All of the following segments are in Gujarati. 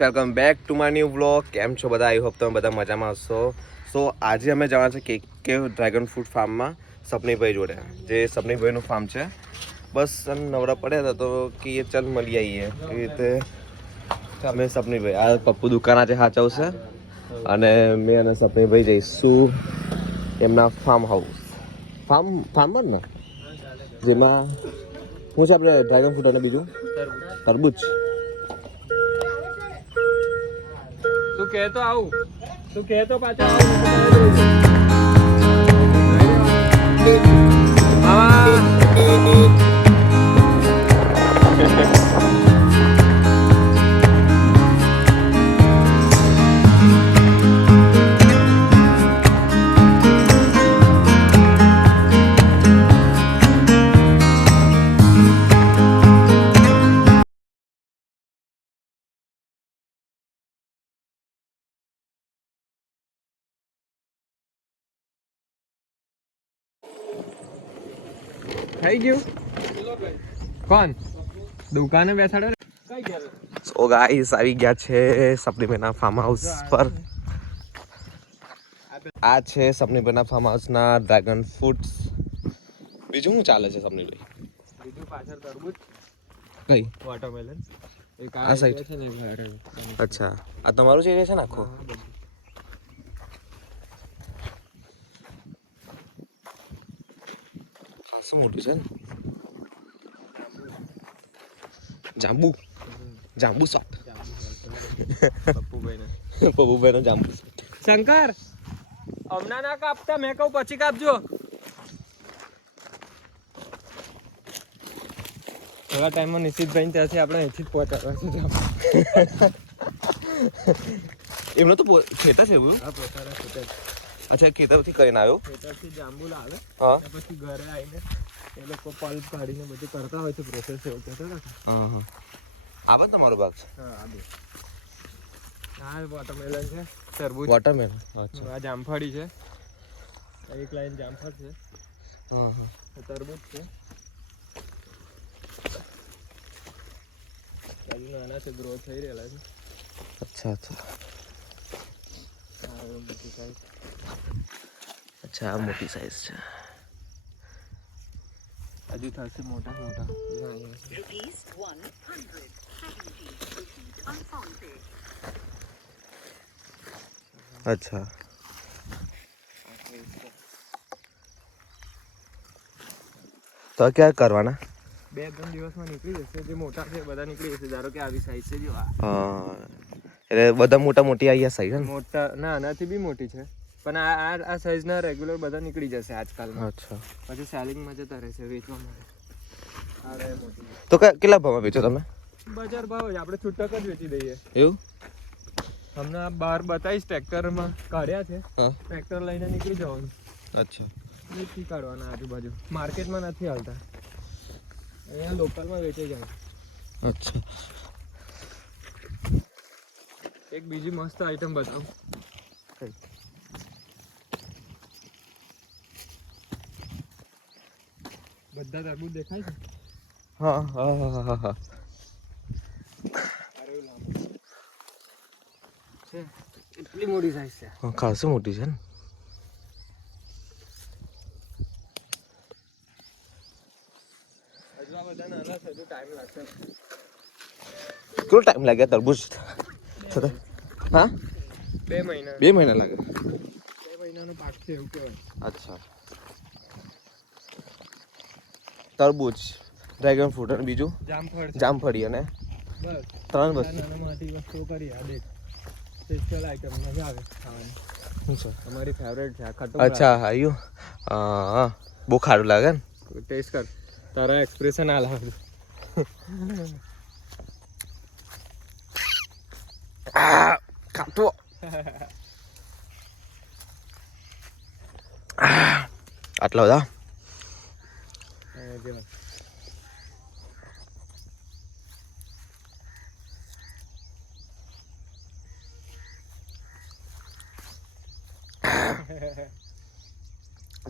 Welcome back to my new vlog. કેમ છો બધા? આઈ હોપ તમે બધા મજામાં હશો. સો આજે અમે જવાના છે કે ડ્રેગન ફ્રૂટ ફાર્મમાં સપનીભાઈ જોડે, જે સપનીભાઈનું ફાર્મ છે. બસ નવરા પડ્યા હતા તો કે ચાલ મળી આવીએ એવી રીતે અમે સપનીભાઈ આ પપ્પુ દુકાન આજે સાચવશે અને મેં અને સપનીભાઈ જઈશું એમના ફાર્મ હાઉસ. ફાર્મર ને જેમાં શું છે આપણે ડ્રેગન ફ્રૂટ અને બીજું તરબૂચ. તું કહેતો આવું, તું કહેતો પાછા થઈ ગયું. કોણ દુકાને બેસાડે? સો ગાઈસ આવી ગયા છે સપનીભાઈના ફાર્મ હાઉસ પર. આ છે સપનીભાઈના ફાર્મ હાઉસના ડ્રેગન ફ્રૂટ્સ. બીજું શું ચાલે છે સપનીભાઈ? બીજું પાછળ તરબૂચ, કઈ વોટરમેલન, એક આ સાઈડ છે ને. અચ્છા, આ તમારું જ એરિયા છે ને આખો? ખાસું મોટું છે ને. જાંબુ શોટ. પપ્પુભાઈનો જાંબુ શોટ. શંકર હમણાં ના કાપતા, મેં કહું પછી કાપજો. થોડા ટાઈમમાં નિશ્ચિતભાઈ ત્યાંથી આપણે અહીંથી જ પહોંચાડવા છે. એમનો તો ખેતર છે એવું? હા, પોતાના ખેતર. અચ્છા, ખેતરથી કરીને આવ્યો? ખેતરથી જાંબુ લાવે હા, અને પછી ઘરે આવીને એ લોકો પલ્પ કાઢીને બધું કરતા હોય છે પ્રોસેસ. એવું કહેતા હતા. હા હા. આ પણ તમારો ભાગ છે? હા, આ બે. આ વોટરમેલન છે, તરબૂચ, વોટરમેલન. અચ્છા, આ જામફળી છે, એક લાઈન જામફળ છે, હા હા. આ તરબૂચ છે, હજુ નાના છે, ગ્રો થઈ રહેલા છે. અચ્છા અચ્છા. આ મોટી સાઈઝ. અચ્છા, આ મોટી સાઈઝ છે. હજુ થશે મોટા મોટા. અચ્છા, તો ક્યાં કરવાના? 2-3 દિવસમાં નીકળી જશે. જે મોટા છે બધા નીકળી જશે. ધારો કે આવી સાઈઝ છે, જો આ. એટલે બધા મોટા મોટી આવી સાઈઝ ને? મોટા ના, આનાથી બી મોટી છે, પણ આ સાઈઝના રેગ્યુલર બધા નીકળી જશે આજકાલમાં. અચ્છા. પછી સેલિંગમાં જતા રહેશે, વેચવા માટે. આ રહે મોટી. તો કેટલા ભાવમાં વેચો તમે? બજાર ભાવ જ, આપણે છૂટક જ વેચી દઈએ. એવું? હમણાં આ બહાર બતાવીશ, ટ્રેક્ટરમાં કાઢ્યા છે. હા. ટ્રેક્ટર લઈને નીકળી જવાનું. અચ્છા. વેચી કાઢવાના આજુબાજુ. માર્કેટમાં નથી હાલતા, અહીંયા લોકલમાં વેચી જાય. અચ્છા. એક બીજી મસ્ત આઈટમ બતાવું. બધા તરબૂચ દેખાય છે? હા હા હા હા હા. છે, એટલી મોટી સાઈઝ છે. હા, ખાસી મોટી છે ને. હજુ આ બધા નાના છે, હજુ ટાઈમ લાગશે. કેટલો ટાઈમ લાગ્યા તરબૂચ? હા, 2 મહિના. 2 મહિના લાગે? 2 મહિનાનો પાક છે એવું કહેવાય. અચ્છા. તરબૂચ, ડ્રેગન ફ્રૂટ અને બીજું જામફળી અને બસ 3 વસ્તુ. નાના મોટી વસ્તુઓ કરી. આ દેખ, સ્પેશિયલ આઈટમ, મજા આવે ખાવાની. શું છે? અમારી ફેવરેટ છે આ ખટ્ટુ. અચ્છા, આવ્યું. હા, બહુ ખારું લાગે ને. ટેસ્ટ કર, તારા એક્સપ્રેશન આ લાગે. ખાતો. આટલા બધા?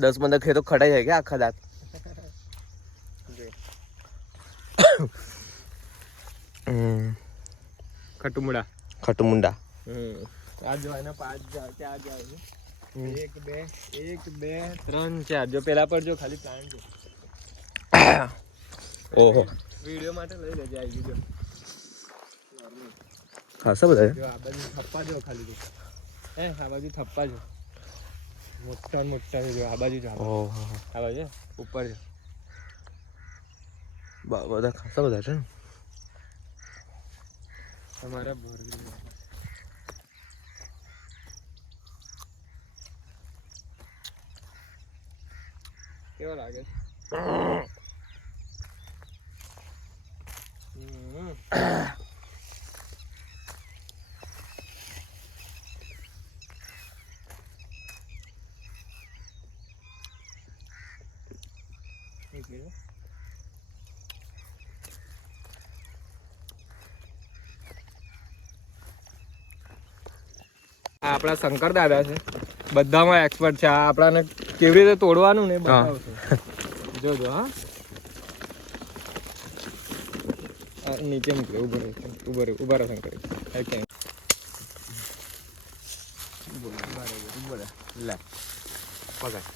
10-15 ખેતો ખડાઈ જાય કે આખા દાંત? ખટુમડા ખટમુંડા. આ જો એના 5 4 જાય છે. 1 2 3 4 જો પેલા પર જો ખાલી પ્લાન્ટ છે. ઓહો વિડિયો માટે લઈ લેજે આવી ગયો. ખાસા બધા છે. જો આ બાજુ થપ્પા જો ખાલી જો. આ બાજુ થપ્પા જો. મોટા મોટા છે જો આ બાજુ જો. ઓહો આ બાજુ ઉપર જો. બધા ખાસા બધા છે ને. તમારા ભરવી કેવો લાગે છે? આ આપણા શંકર દાદા છે, બધામાં એક્સપર્ટ છે. આ આપણાને કેવી રીતે તોડવાનું ને બતાવશે. જોજો. હા નીચે મૂકે. ઉભો રહે શંકર. લે પકડ.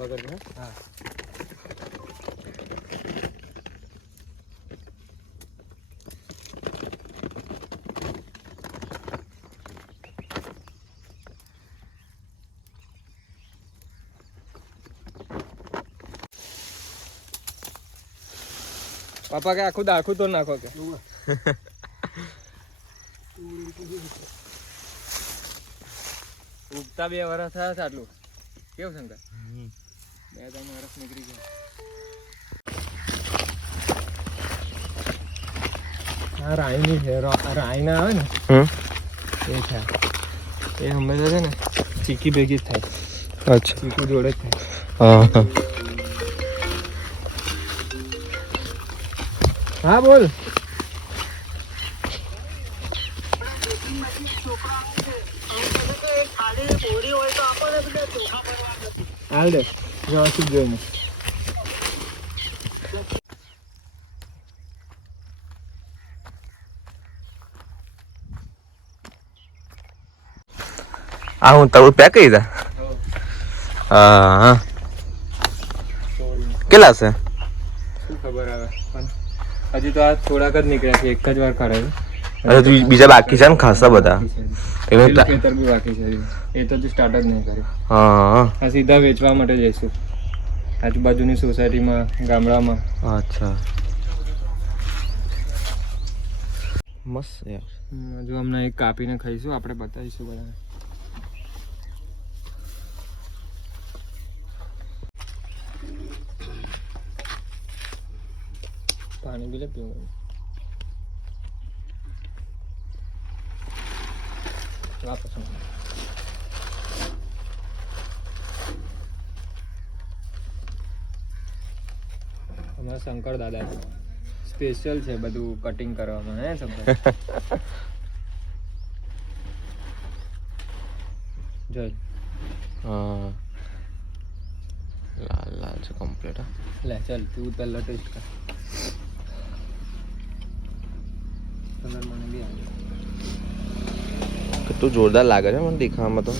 પકડ. હા પાપા કે આખું દાખું તો નાખો કે ઉગતા 2 વર્ષ થયા છે. આટલું કેવું શંકર? 2-3 વર્ષ નીકળી ગયા. આ રાઈની છે. રાઈ ના આવે ને એ છે. એ હંમેશા છે ને ચીકી ભેગી જ થાય. અચ્છા. ચીકુ જોડે જ થાય. હા હા બોલ. હાલ દે વ્યવસ્થિત જોઈને. આ હું તવું પેક કરી દા. હા કેટલા છે? શું ખબર આવે પણ હજી તો આ થોડાક જ નીકળ્યા છે. એક જ વાર કરે છે. અરે તું બીજા બાકી છે ને ખાસા બધા. ખેતર બી બાકી છે. એ તો સ્ટાર્ટ જ નહીં કર્યું. હા આ સીધા વેચવા માટે જઈશું આજુબાજુની સોસાયટીમાં, ગામડામાં. અચ્છા મસ્ત યાર. હજુ હમણાં એક કાપીને ખાઈશું. આપણે બતાવીશું બધાને. પાણી બી લે પીવું. વાપસ અમારા શંકર દાદા છે. સ્પેશિયલ છે બધું કટિંગ કરવામાં. હે શંકર જોઈ. હા લાલ લાલ છે કમ્પ્લીટ. લે ચાલ તું પહેલા ટેસ્ટ કર. કલર મને બી આવે. કેટલું જોરદાર લાગે છે મને દેખાવામાં તો.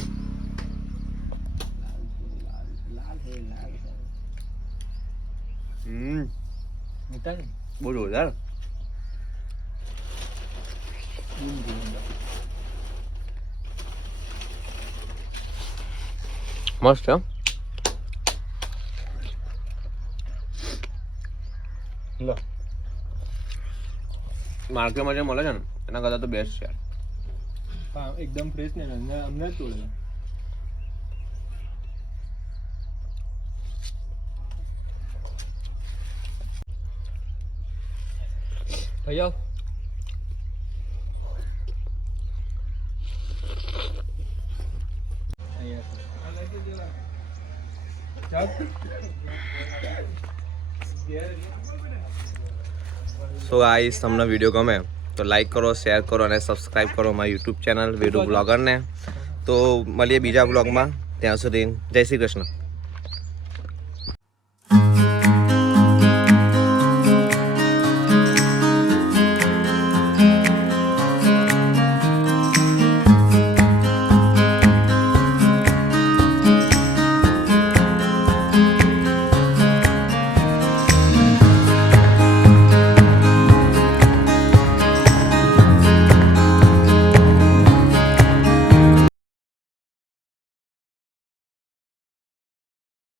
મીઠા છે બહુ જોરદાર. મસ્ત છે. લો માર્કેટમાં જે મળે છે ને એના કરતાં તો બેસ્ટ છે યાર. હા એકદમ ફ્રેશ ને અમને જ તોડે. ભૈયા સો ગાઈસ તમને વિડીયો ગમે તો લાઈક કરો, શેર કરો અને સબસ્ક્રાઈબ કરો મારી યુટ્યુબ ચેનલ વેડુ બ્લોગરને. તો મળીએ બીજા બ્લોગમાં. ત્યાં સુધી જય શ્રી કૃષ્ણ.